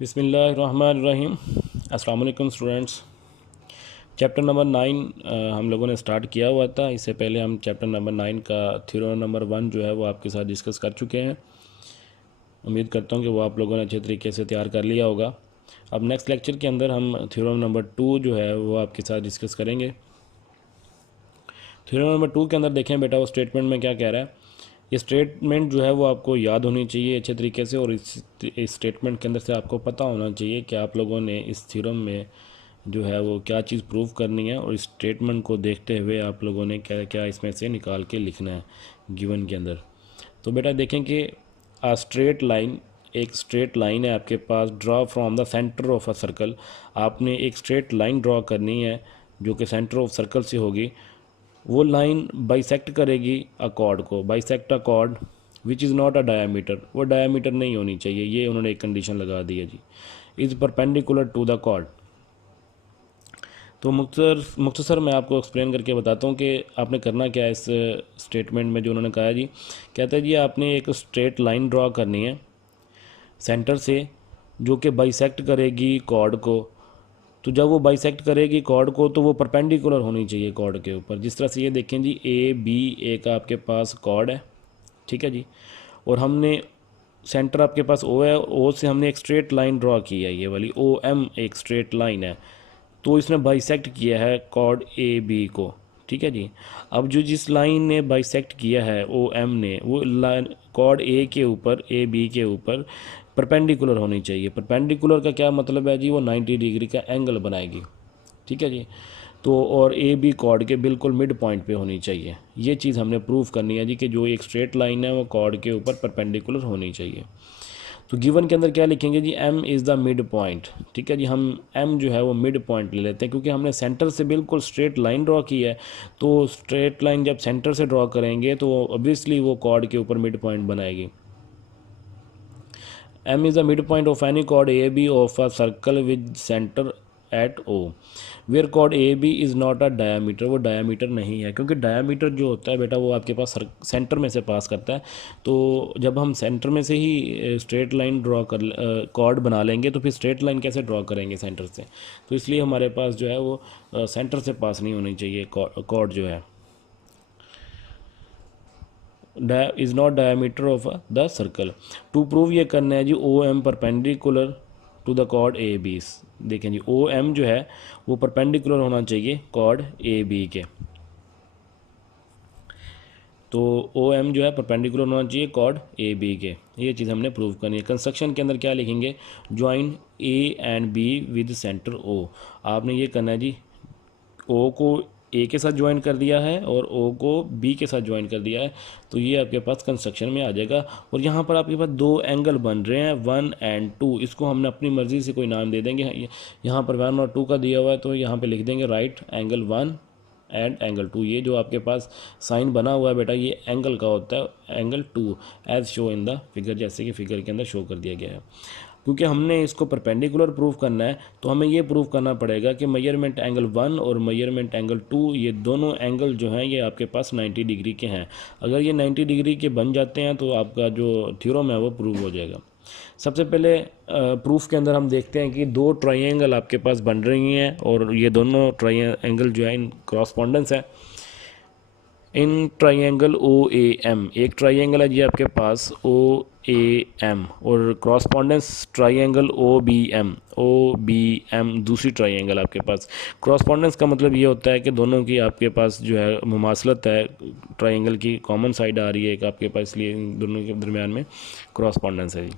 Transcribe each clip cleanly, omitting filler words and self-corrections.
बिस्मिल्लाहिर्रहमानिर्रहीम। अस्सलाम वालेकुम स्टूडेंट्स। चैप्टर नंबर 9 हम लोगों ने स्टार्ट किया हुआ था। इससे पहले हम चैप्टर नंबर 9 का थ्योरम नंबर 1 जो है वो आपके साथ डिस्कस कर चुके हैं। उम्मीद करता हूँ कि वो आप लोगों ने अच्छे तरीके से तैयार कर लिया होगा। अब नेक्स्ट लेक्चर के अंदर हम थ्योरम नंबर 2 जो है वो आपके साथ डिस्कस करेंगे। थ्योरम नंबर 2 के अंदर देखें बेटा वो स्टेटमेंट में क्या कह रहा है। ये स्टेटमेंट जो है वो आपको याद होनी चाहिए अच्छे तरीके से, और इस स्टेटमेंट के अंदर से आपको पता होना चाहिए कि आप लोगों ने इस थ्योरम में जो है वो क्या चीज़ प्रूव करनी है, और इस स्टेटमेंट को देखते हुए आप लोगों ने क्या क्या इसमें से निकाल के लिखना है गिवन के अंदर। तो बेटा देखें कि स्ट्रेट लाइन, एक स्ट्रेट लाइन है आपके पास, draw from the centre of a circle. आपने एक स्ट्रेट लाइन ड्रॉ करनी है जो कि सेंटर ऑफ सर्कल से होगी। वो लाइन बाइसेक्ट करेगी अ कॉर्ड को, bisect a cord which is not a diameter, वो डायामीटर नहीं होनी चाहिए, ये उन्होंने एक कंडीशन लगा दी है जी। Is perpendicular to the chord. तो मुख्तसर मैं आपको एक्सप्लेन करके बताता हूँ कि आपने करना क्या है इस स्टेटमेंट में। जो उन्होंने कहा है जी, कहते हैं जी आपने एक स्ट्रेट लाइन ड्रॉ करनी है सेंटर से जो कि बाइसेक्ट करेगी कॉर्ड को। तो जब वो बाइसेक्ट करेगी कॉर्ड को तो वो परपेंडिकुलर होनी चाहिए कॉर्ड के ऊपर। जिस तरह से ये देखें जी, ए बी एक आपके पास कॉर्ड है, ठीक है जी, और हमने सेंटर आपके पास ओ है, ओ से हमने एक स्ट्रेट लाइन ड्रॉ की है, ये वाली ओ एम एक स्ट्रेट लाइन है। तो इसने बाइसेक्ट किया है कॉर्ड ए बी को, ठीक है जी। अब जो जिस लाइन ने बाइसेक्ट किया है ओ एम ने, वो लाइन कॉर्ड ए के ऊपर, ए बी के ऊपर परपेंडिकुलर होनी चाहिए। परपेंडिकुलर का क्या मतलब है जी, वो 90 डिग्री का एंगल बनाएगी, ठीक है जी। तो और ए बी कॉर्ड के बिल्कुल मिड पॉइंट पे होनी चाहिए। ये चीज़ हमने प्रूव करनी है जी कि जो एक स्ट्रेट लाइन है वो कॉर्ड के ऊपर परपेंडिकुलर होनी चाहिए। तो गिवन के अंदर क्या लिखेंगे जी, M is the mid point, ठीक है जी। हम एम जो है वो मिड पॉइंट ले लेते हैं क्योंकि हमने सेंटर से बिल्कुल स्ट्रेट लाइन ड्रॉ की है। तो स्ट्रेट लाइन जब सेंटर से ड्रॉ करेंगे तो ऑब्वियसली वो कॉर्ड के ऊपर मिड पॉइंट बनाएगी। M is the midpoint of any chord AB of a circle with center at O, where chord AB is not a diameter, वो डायामीटर नहीं है क्योंकि डायामीटर जो होता है बेटा वो आपके पास सेंटर में से पास करता है। तो जब हम सेंटर में से ही स्ट्रेट लाइन ड्रॉ कर कॉर्ड बना लेंगे तो फिर स्ट्रेट लाइन कैसे ड्रॉ करेंगे सेंटर से। तो इसलिए हमारे पास जो है वो सेंटर से पास नहीं होनी चाहिए कॉर्ड जो है। Is not diameter of the circle. To prove ये करना है जी, O M perpendicular to the chord A B. देखें जी, ओ एम जो है वो परपेंडिकुलर होना चाहिए कॉर्ड ए बी के। तो ओ एम जो है परपेंडिकुलर होना चाहिए कॉर्ड ए बी के। ये चीज़ हमने प्रूव करनी है। कंस्ट्रक्शन के अंदर क्या लिखेंगे, join A and B with centre O. आपने ये करना है जी, ओ को ए के साथ ज्वाइन कर दिया है और ओ को बी के साथ ज्वाइन कर दिया है। तो ये आपके पास कंस्ट्रक्शन में आ जाएगा। और यहाँ पर आपके पास दो एंगल बन रहे हैं 1 और 2। इसको हमने अपनी मर्ज़ी से कोई नाम दे देंगे। यहाँ पर 1 और 2 का दिया हुआ है तो यहाँ पे लिख देंगे राइट एंगल 1 एंड एंगल 2। ये जो आपके पास साइन बना हुआ है बेटा ये एंगल का होता है, angle 2 as show in the figure, जैसे कि फिगर के अंदर शो कर दिया गया है। क्योंकि हमने इसको परपेंडिकुलर प्रूव करना है तो हमें ये प्रूव करना पड़ेगा कि मेजरमेंट एंगल 1 और मेजरमेंट एंगल 2, ये दोनों एंगल जो हैं ये आपके पास 90 डिग्री के हैं। अगर ये 90 डिग्री के बन जाते हैं तो आपका जो थ्योरम है वो प्रूव हो जाएगा। सबसे पहले प्रूफ के अंदर हम देखते हैं कि दो ट्राइंगल आपके पास बन रही हैं और ये दोनों ट्राइंगल जो है इन क्रॉसपोंडेंस है। In triangle O A M, एक ट्राइंगल है जी आपके पास ओ ए एम, और correspondence triangle O B M, O B M दूसरी ट्राइंगल आपके पास। क्रॉसपोंडेंस का मतलब ये होता है कि दोनों की आपके पास जो है मुमासलत है, ट्राइंगल की कॉमन साइड आ रही है एक आपके पास, इसलिए इन दोनों के दरमियान में क्रॉसपोंडेंस है जी।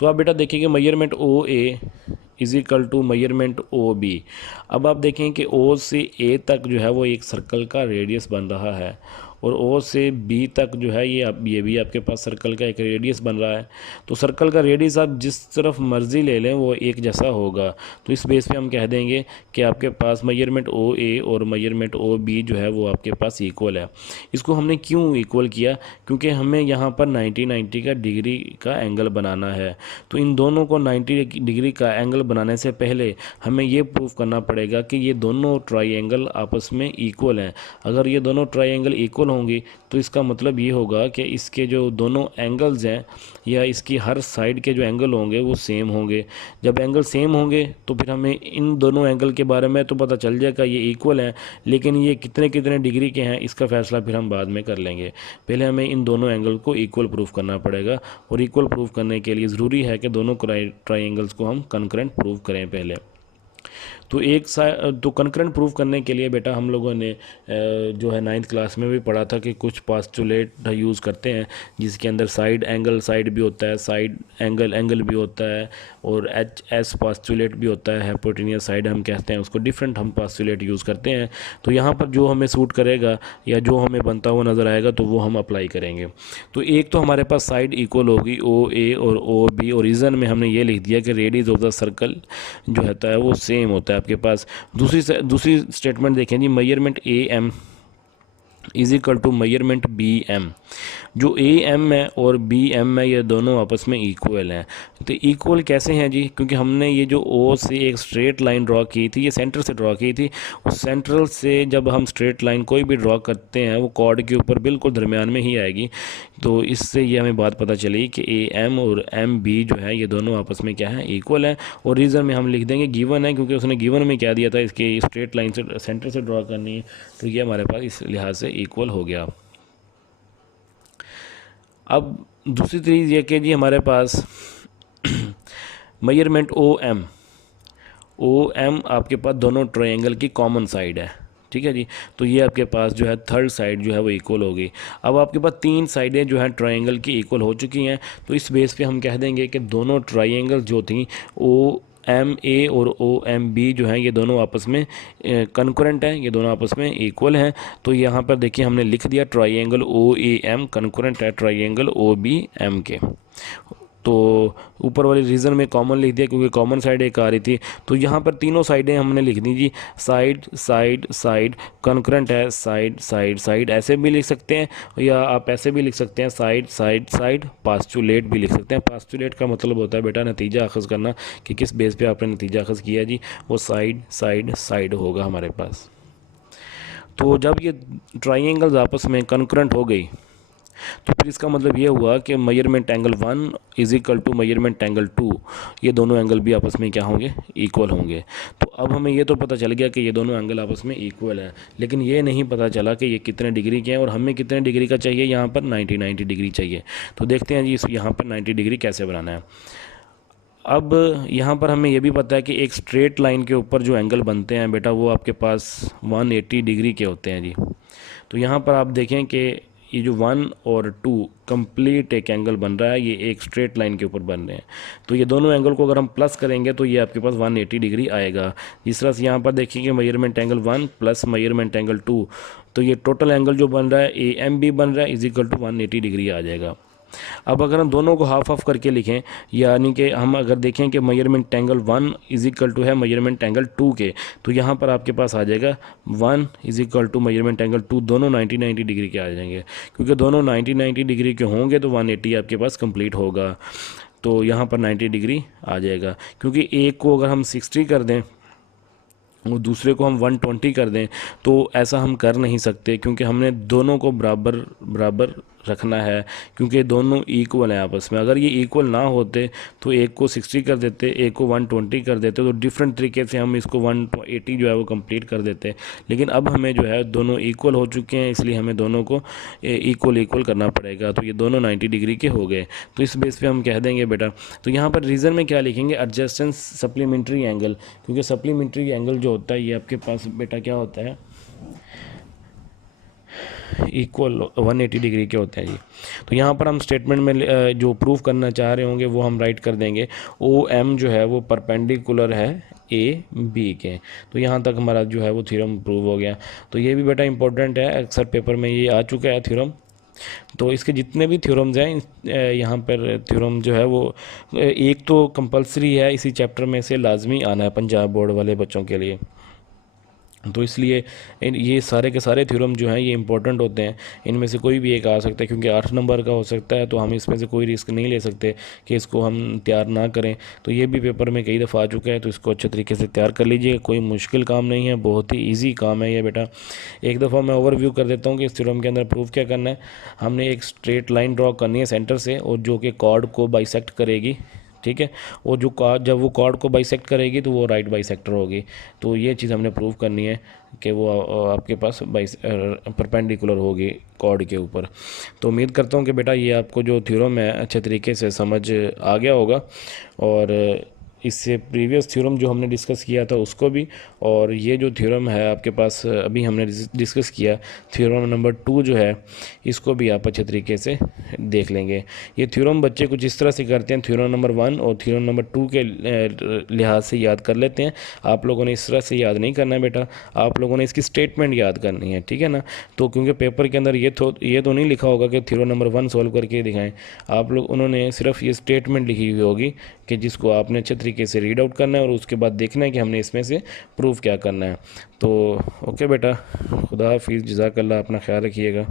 तो आप बेटा देखिए measurement O A is equal to measurement O B. अब आप देखें कि ओ से ए तक जो है वो एक सर्कल का रेडियस बन रहा है, और ओ से बी तक जो है ये भी आपके पास सर्कल का एक रेडियस बन रहा है। तो सर्कल का रेडियस आप जिस तरफ मर्ज़ी ले लें वो एक जैसा होगा। तो इस बेस पे हम कह देंगे कि आपके पास मेजरमेंट ओ ए और मेजरमेंट ओ बी जो है वो आपके पास इक्वल है। इसको हमने क्यों इक्वल किया, क्योंकि हमें यहाँ पर 90 का डिग्री का एंगल बनाना है। तो इन दोनों को 90 डिग्री का एंगल बनाने से पहले हमें ये प्रूव करना पड़ेगा कि ये दोनों ट्राइंगल आपस में इक्वल हैं। अगर ये दोनों ट्राइंगल इक्वल होंगी तो इसका मतलब ये होगा कि इसके जो दोनों एंगल्स हैं या इसकी हर साइड के जो एंगल होंगे वो सेम होंगे। जब एंगल सेम होंगे तो फिर हमें इन दोनों एंगल के बारे में तो पता चल जाएगा ये इक्वल हैं, लेकिन ये कितने कितने डिग्री के हैं इसका फैसला फिर हम बाद में कर लेंगे। पहले हमें इन दोनों एंगल को इक्वल प्रूफ करना पड़ेगा, और इक्वल प्रूफ करने के लिए ज़रूरी है कि दोनों ट्राइंगल्स को हम कंकरेंट प्रूफ करें पहले। तो कंकरेंट प्रूफ करने के लिए बेटा हम लोगों ने जो है 9th क्लास में भी पढ़ा था कि कुछ पास्टुलेट यूज़ करते हैं जिसके अंदर साइड एंगल साइड भी होता है, साइड एंगल एंगल भी होता है, और एच एस पास्टुलेट भी होता है, हाइपोटेन्यूस साइड हम कहते हैं उसको, डिफरेंट हम पास्टुलेट यूज़ करते हैं। तो यहाँ पर जो हमें सूट करेगा या जो हमें बनता हुआ नज़र आएगा तो वो हम अप्लाई करेंगे। तो एक तो हमारे पास साइड इक्वल होगी ओ ए और ओ बी, और रीज़न में हमने ये लिख दिया कि रेडियस ऑफ द सर्कल जो होता है वो सेम होता है आपके पास। दूसरी स्टेटमेंट देखें जी, measurement A M is equal to measurement B M. जो ए एम है और बी एम है ये दोनों आपस में इक्वल हैं। तो इक्वल कैसे हैं जी, क्योंकि हमने ये जो ओ से एक स्ट्रेट लाइन ड्रॉ की थी, ये सेंटर से ड्रॉ की थी, उस सेंट्रल से जब हम स्ट्रेट लाइन कोई भी ड्रॉ करते हैं वो कॉर्ड के ऊपर बिल्कुल दरमियान में ही आएगी। तो इससे ये हमें बात पता चली कि ए एम और एम बी जो है ये दोनों आपस में क्या है, इक्वल है। और रीज़न में हम लिख देंगे गिवन है, क्योंकि उसने गिवन में क्या दिया था, इसके स्ट्रेट लाइन से सेंटर से ड्रॉ करनी है, तो ये हमारे पास इस लिहाज से इक्वल हो गया। अब दूसरी चीज़ ये कि जी हमारे पास मेजरमेंट ओ एम आपके पास दोनों ट्रायंगल की कॉमन साइड है, ठीक है जी। तो ये आपके पास जो है थर्ड साइड जो है वो इक्वल होगी। अब आपके पास तीन साइडें जो हैं ट्रायंगल की इक्वल हो चुकी हैं, तो इस बेस पे हम कह देंगे कि दोनों ट्रायंगल जो थी ओ एम ए और ओ एम बी जो हैं ये दोनों आपस में कंकरेंट हैं, ये दोनों आपस में इक्वल हैं। तो यहाँ पर देखिए हमने लिख दिया triangle O A M concurrent है ट्रायंगल ओ बी एम के। तो ऊपर वाली रीज़न में कॉमन लिख दिया क्योंकि कॉमन साइड एक आ रही थी। तो यहाँ पर तीनों साइडें हमने लिख दी जी, साइड साइड साइड कंकरेंट है, साइड साइड साइड ऐसे भी लिख सकते हैं, या आप ऐसे भी लिख सकते हैं साइड साइड साइड पास्टुलेट भी लिख सकते हैं। पास्टुलेट का मतलब होता है बेटा नतीजा अखज़ करना, कि किस बेस पे आपने नतीजा अखज़ किया जी, वो साइड साइड साइड होगा हमारे पास। तो जब ये ट्राइंगल्स आपस में कंकरेंट हो गई तो फिर इसका मतलब ये हुआ कि measurement angle 1 is equal to measurement angle 2, ये दोनों एंगल भी आपस में क्या होंगे, इक्वल होंगे। तो अब हमें ये तो पता चल गया कि ये दोनों एंगल आपस में इक्वल हैं, लेकिन ये नहीं पता चला कि ये कितने डिग्री के हैं, और हमें कितने डिग्री का चाहिए, यहाँ पर 90 डिग्री चाहिए। तो देखते हैं जी इस यहाँ पर 90 डिग्री कैसे बनाना है। अब यहाँ पर हमें ये भी पता है कि एक स्ट्रेट लाइन के ऊपर जो एंगल बनते हैं बेटा वो आपके पास 180 डिग्री के होते हैं जी। तो यहाँ पर आप देखें कि ये जो 1 और 2 कंप्लीट एक एंगल बन रहा है, ये एक स्ट्रेट लाइन के ऊपर बन रहे हैं। तो ये दोनों एंगल को अगर हम प्लस करेंगे तो ये आपके पास 180 डिग्री आएगा। जिस तरह से यहाँ पर देखिए measurement angle 1 plus measurement angle 2, तो ये टोटल एंगल जो बन रहा है ए एम बी बन रहा है इज इक्वल टू 180 डिग्री आ जाएगा। अब अगर हम दोनों को हाफ ऑफ करके लिखें, यानी कि हम अगर देखें कि measurement angle 1 is equal to है मेजरमेंट एंगल 2 के, तो यहाँ पर आपके पास आ जाएगा 1 is equal to measurement angle 2, दोनों 90 डिग्री के आ जाएंगे। क्योंकि दोनों 90 डिग्री के होंगे तो 180 आपके पास कंप्लीट होगा। तो यहाँ पर 90 डिग्री आ जाएगा। क्योंकि एक को अगर हम 60 कर दें और दूसरे को हम 120 कर दें तो ऐसा हम कर नहीं सकते, क्योंकि हमने दोनों को बराबर बराबर रखना है, क्योंकि दोनों इक्वल हैं आपस में। अगर ये इक्वल ना होते तो एक को 60 कर देते, एक को 120 कर देते, तो डिफरेंट तरीके से हम इसको 180 जो है वो कंप्लीट कर देते। लेकिन अब हमें जो है दोनों इक्वल हो चुके हैं, इसलिए हमें दोनों को इक्वल करना पड़ेगा। तो ये दोनों 90 डिग्री के हो गए। तो इस बेस पे हम कह देंगे बेटा, तो यहाँ पर रीज़न में क्या लिखेंगे, एडजस्टेंस सप्लीमेंट्री एंगल, क्योंकि सप्लीमेंट्री एंगल जो होता है ये आपके पास बेटा क्या होता है, इक्वल 180 डिग्री के होते हैं जी। तो यहाँ पर हम स्टेटमेंट में जो प्रूफ करना चाह रहे होंगे वो हम राइट कर देंगे, ओ एम जो है वो परपेंडिकुलर है ए बी के। तो यहाँ तक हमारा जो है वो थ्योरम प्रूव हो गया। तो ये भी बेटा इंपॉर्टेंट है, अक्सर पेपर में ये आ चुका है थ्योरम। तो इसके जितने भी थ्योरम्स हैं यहाँ पर थ्योरम जो है वो एक तो कंपलसरी है, इसी चैप्टर में से लाजमी आना है पंजाब बोर्ड वाले बच्चों के लिए। तो इसलिए ये सारे के सारे थ्योरम जो हैं ये इंपॉर्टेंट होते हैं। इनमें से कोई भी एक आ सकता है, क्योंकि 8 नंबर का हो सकता है, तो हम इसमें से कोई रिस्क नहीं ले सकते कि इसको हम तैयार ना करें। तो ये भी पेपर में कई दफ़ा आ चुका है, तो इसको अच्छे तरीके से तैयार कर लीजिए। कोई मुश्किल काम नहीं है, बहुत ही ईजी काम है ये बेटा। एक दफ़ा मैं ओवरव्यू कर देता हूँ कि इस थ्योरम के अंदर प्रूफ क्या करना है। हमने एक स्ट्रेट लाइन ड्रॉ करनी है सेंटर से, और जो कि कॉर्ड को बाइसेक्ट करेगी, ठीक है। और जो कॉर्ड, जब वो कॉर्ड को बाइसेक्ट करेगी तो वो राइट बाइसेक्टर होगी। तो ये चीज़ हमने प्रूव करनी है कि वो आपके पास परपेंडिकुलर होगी कॉर्ड के ऊपर। तो उम्मीद करता हूँ कि बेटा ये आपको जो थ्योरम है अच्छे तरीके से समझ आ गया होगा, और इससे प्रीवियस थ्योरम जो हमने डिस्कस किया था उसको भी, और ये जो थ्योरम है आपके पास अभी हमने डिस्कस किया थ्योरम नंबर 2 जो है, इसको भी आप अच्छे तरीके से देख लेंगे। ये थ्योरम बच्चे कुछ इस तरह से करते हैं, थ्योरम नंबर 1 और थ्योरम नंबर 2 के लिहाज से याद कर लेते हैं। आप लोगों ने इस तरह से याद नहीं करना है बेटा, आप लोगों ने इसकी स्टेटमेंट याद करनी है, ठीक है ना। तो क्योंकि पेपर के अंदर ये तो नहीं लिखा होगा कि थ्योरम नंबर 1 सॉल्व करके दिखाएं, आप लोग उन्होंने सिर्फ ये स्टेटमेंट लिखी हुई होगी कि जिसको आपने अच्छे तरीके से रीड आउट करना है, और उसके बाद देखना है कि हमने इसमें से प्रूफ क्या करना है। तो ओके बेटा, खुदा हाफिज़, जज़ाकल्लाह, अपना ख्याल रखिएगा।